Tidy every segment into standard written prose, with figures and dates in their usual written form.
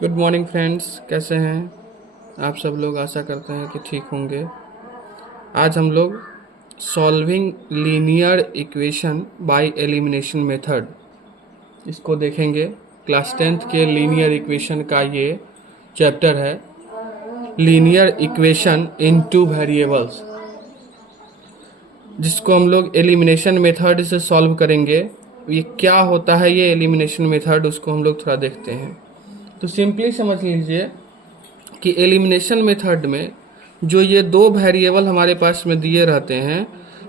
Good morning friends, कैसे हैं आप सब लोग। आशा करते हैं कि ठीक होंगे। आज हम लोग solving linear equation by elimination method इसको देखेंगे। क्लास 10th के लीनियर इक्वेशन का ये चैप्टर है, linear equation in two variables, जिसको हम लोग एलिमिनेशन मेथड से सॉल्व करेंगे। ये क्या होता है ये एलिमिनेशन मेथड, उसको हम लोग थोड़ा देखते हैं। तो सिंपली समझ लीजिए कि एलिमिनेशन मेथड में जो ये दो वेरिएबल हमारे पास में दिए रहते हैं,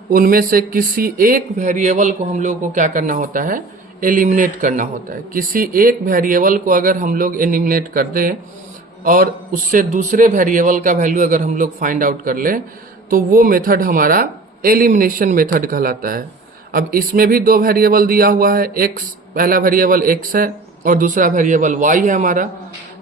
उनमें से किसी एक वेरिएबल को हम लोग को क्या करना होता है, एलिमिनेट करना होता है। किसी एक वेरिएबल को अगर हम लोग एलिमिनेट कर दें और उससे दूसरे वेरिएबल का वैल्यू अगर हम लोग फाइंड आउट कर लें, तो वो मेथड हमारा एलिमिनेशन मेथड कहलाता है। अब इसमें भी दो वेरिएबल दिया हुआ है, एक्स, पहला वेरिएबल एक्स है और दूसरा वेरिएबल वाई है हमारा।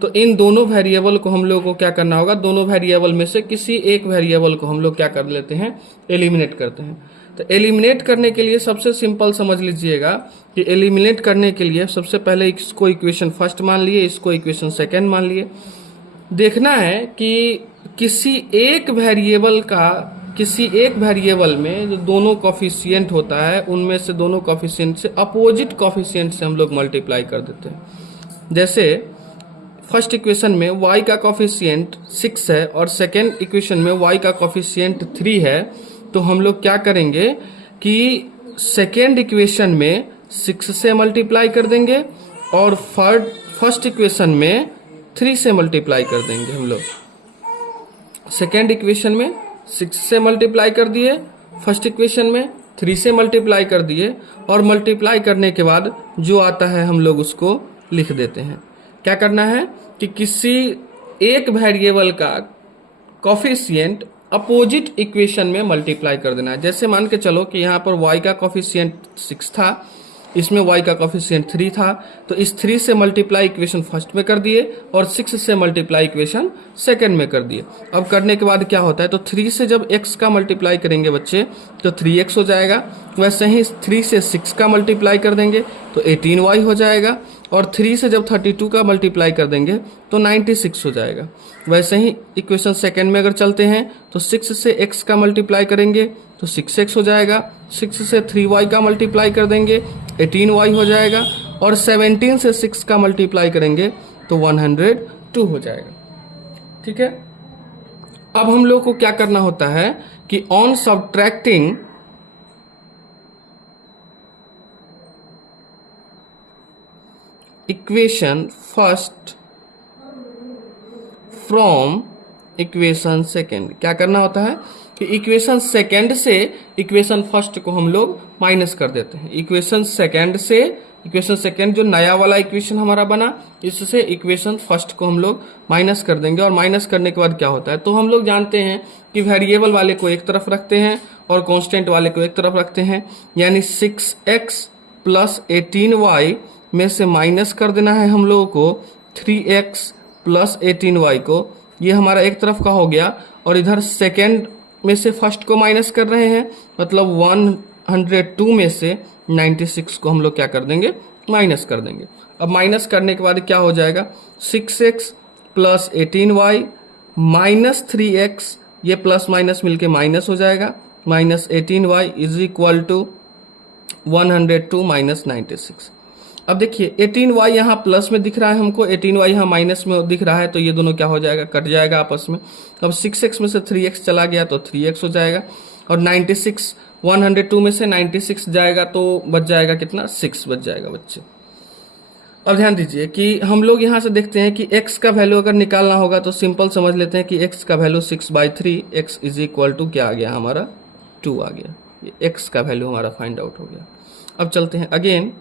तो इन दोनों वेरिएबल को हम लोग को क्या करना होगा, दोनों वेरिएबल में से किसी एक वेरिएबल को हम लोग क्या कर लेते हैं, एलिमिनेट करते हैं। तो एलिमिनेट करने के लिए सबसे सिंपल समझ लीजिएगा कि एलिमिनेट करने के लिए सबसे पहले इसको इक्वेशन फर्स्ट मान लिए, इसको इक्वेशन सेकेंड मान लिए। देखना है कि किसी एक वेरिएबल में जो दोनों कॉफिशिएंट होता है, उनमें से दोनों कॉफिशिएंट से अपोजिट कॉफिशिएंट से हम लोग मल्टीप्लाई कर देते हैं। जैसे फर्स्ट इक्वेशन में y का कॉफिशिएंट 6 है और सेकेंड इक्वेशन में y का कॉफिशिएंट 3 है, तो हम लोग क्या करेंगे कि सेकेंड इक्वेशन में 6 से मल्टीप्लाई कर देंगे और फर्स्ट इक्वेशन में 3 से मल्टीप्लाई कर देंगे। हम लोग सेकेंड इक्वेशन में 6 से मल्टीप्लाई कर दिए, फर्स्ट इक्वेशन में 3 से मल्टीप्लाई कर दिए, और मल्टीप्लाई करने के बाद जो आता है हम लोग उसको लिख देते हैं। क्या करना है कि किसी एक वेरिएबल का कॉफिशिएंट अपोजिट इक्वेशन में मल्टीप्लाई कर देना है। जैसे मान के चलो कि यहाँ पर y का कॉफिशिएंट 6 था, इसमें y का कॉफिशिएंट 3 था, तो इस 3 से मल्टीप्लाई इक्वेशन फर्स्ट में कर दिए और 6 से मल्टीप्लाई इक्वेशन सेकंड में कर दिए। अब करने के बाद क्या होता है, तो 3 से जब x का मल्टीप्लाई करेंगे बच्चे तो 3x हो जाएगा। वैसे ही 3 से 6 का मल्टीप्लाई कर देंगे तो 18y हो जाएगा, और 3 से जब 32 का मल्टीप्लाई कर देंगे तो 96 हो जाएगा। वैसे ही इक्वेशन सेकेंड में अगर चलते हैं तो 6 से x का मल्टीप्लाई करेंगे तो 6x हो जाएगा, 6 से 3y का मल्टीप्लाई कर देंगे 18y हो जाएगा, और 17 से 6 का मल्टीप्लाई करेंगे तो 102 हो जाएगा। ठीक है। अब हम लोग को क्या करना होता है कि on subtracting equation first from equation second, क्या करना होता है कि इक्वेशन सेकेंड से इक्वेशन फर्स्ट को हम लोग माइनस कर देते हैं। इक्वेशन सेकेंड जो नया वाला इक्वेशन हमारा बना, इससे इक्वेशन फर्स्ट को हम लोग माइनस कर देंगे। और माइनस करने के बाद क्या होता है, तो हम लोग जानते हैं कि वेरिएबल वाले को एक तरफ रखते हैं और कांस्टेंट वाले को एक तरफ रखते हैं, यानी 6x प्लस 18y में से माइनस कर देना है हम लोगों को 3x प्लस 18y को। ये हमारा एक तरफ का हो गया, और इधर सेकेंड में से फर्स्ट को माइनस कर रहे हैं, मतलब 102 में से 96 को हम लोग क्या कर देंगे, माइनस कर देंगे। अब माइनस करने के बाद क्या हो जाएगा, 6x plus 18y minus 3x, ये प्लस माइनस मिलके माइनस हो जाएगा, minus 18y is equal to 102 minus 96। अब देखिए 18y यहाँ प्लस में दिख रहा है हमको, 18y यहाँ माइनस में दिख रहा है, तो ये दोनों क्या हो जाएगा, कट जाएगा आपस में। अब 6x में से 3x चला गया तो 3x हो जाएगा, और 96 102 में से 96 जाएगा तो बच जाएगा कितना, 6 बच जाएगा बच्चे। अब ध्यान दीजिए कि हम लोग यहाँ से देखते हैं कि x का वैल्यू अगर निकालना होगा तो सिंपल समझ लेते हैं कि x का value 6/3, x is equal to क्या आ गया हमारा, 2 आ गया। ये x का वैल्यू हमारा फाइंड आउट हो गया। अब चलते हैं अगेन।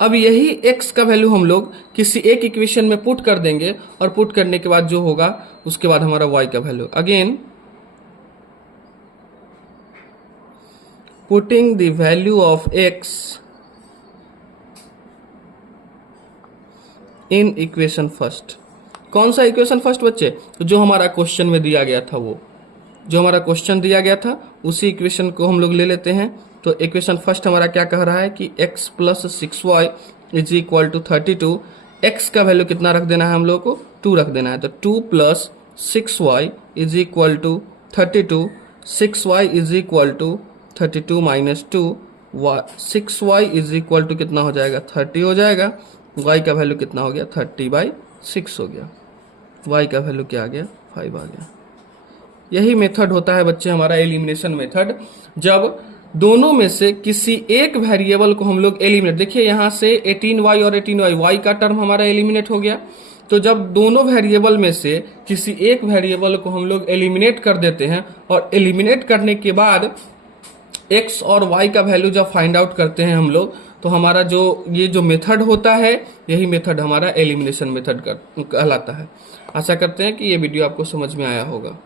अब यही x का वैल्यू हम लोग किसी एक इक्वेशन में पुट कर देंगे, और पुट करने के बाद जो होगा उसके बाद हमारा y का value, again putting the value of x in equation first. कौन सा इक्वेशन फर्स्ट बच्चे, तो जो हमारा क्वेश्चन में दिया गया था, वो जो हमारा क्वेश्चन दिया गया था उसी इक्वेशन को हम लोग ले लेते हैं। तो इक्वेशन फर्स्ट हमारा क्या कह रहा है कि x plus 6y is equal to 32, x का वैल्यू कितना रख देना है हम लोग को, 2 रख देना है। तो 2 plus 6y is equal to 32, 6y is equal to 32 minus 2, 6y is equal to कितना हो जाएगा, 30 हो जाएगा। y का वैल्यू कितना हो गया, 30/6 हो गया। y का वैल्यू क्या आ गया, 5 आ गया। यही मेथड होता है बच्चे हमारा एलिमिनेशन मेथड, जब दोनों में से किसी एक वेरिएबल को हम लोग एलिमिनेट, देखिए यहां से 18y और 18y, y का टर्म हमारा एलिमिनेट हो गया। तो जब दोनों वेरिएबल में से किसी एक वेरिएबल को हम लोग एलिमिनेट कर देते हैं और एलिमिनेट करने के बाद x और y का वैल्यू जब फाइंड आउट करते हैं हम लोग, तो हमारा जो ये जो मेथड होता है, यही मेथड हमारा एलिमिनेशन मेथड कहलाता है। आशा करते हैं कि ये वीडियो आपको समझ में आया होगा।